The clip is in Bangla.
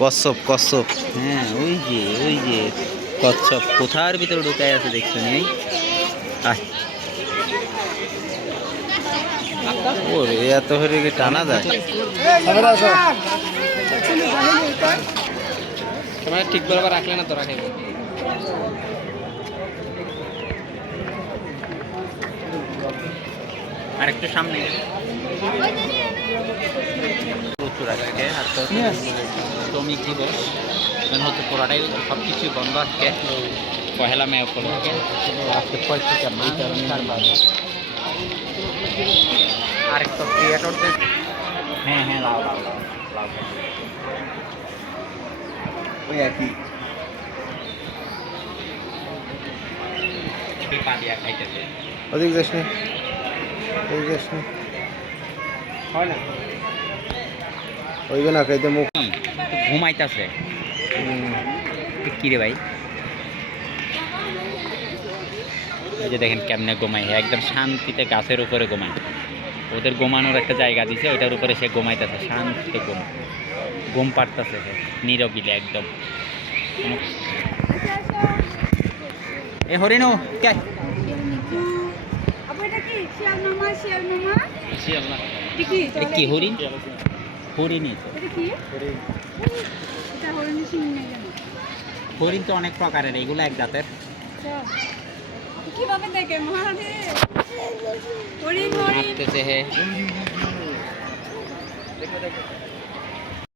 কচ্ছপ কচ্ছপ। হ্যাঁ ওই যে ওই যে কচ্ছপ কোথার ভিতরে ঢুকায় আছে দেখছ নি? ওরে এত হরে কি টানা যায়? তোমার ঠিক বরাবর রাখলে না তো রাখে আর একটু সামনে। আজকে আর তো শ্রমিক দিবস মানে হচ্ছে পুরাটাই সব কিছুই বন্ধ আজকে পহেলা মে উপলক্ষে আজকে পঁয়ত্রিশ আর একটা ক্রিয়েটরদের হ্যাঁ হ্যাঁ লাও লাও লাও লাও ওই একই পা দিয়া খাইতেছে ওদিক যাস নি ওদিক যাস নি হয় না। ওইবে না খাইতে মুখ। ঘুমাইতেছে। কি রে ভাই? এই যে দেখেন কেমনে ঘুমাই একদম শান্তিতে গাছের উপরে ঘুমায়। ওদের ঘুমানোর একটা জায়গা দিছে ওইটার উপরে সে ঘুমাইতেছে শান্তিতে ঘুম। ঘুম পাড়তেছে সে নীরবিলে একদম। এ হরিণু কে? আপু এটা শিয়াল মামা শিয়াল মামা কি? এটা হরিণ? হরিণই তো। এটা কি? এটা হরিণী তো অনেক প্রকারের এগুলো এক জাতের। কীভাবে দেখে মহাদেব হরিণ হরিণ। দেখো দেখো।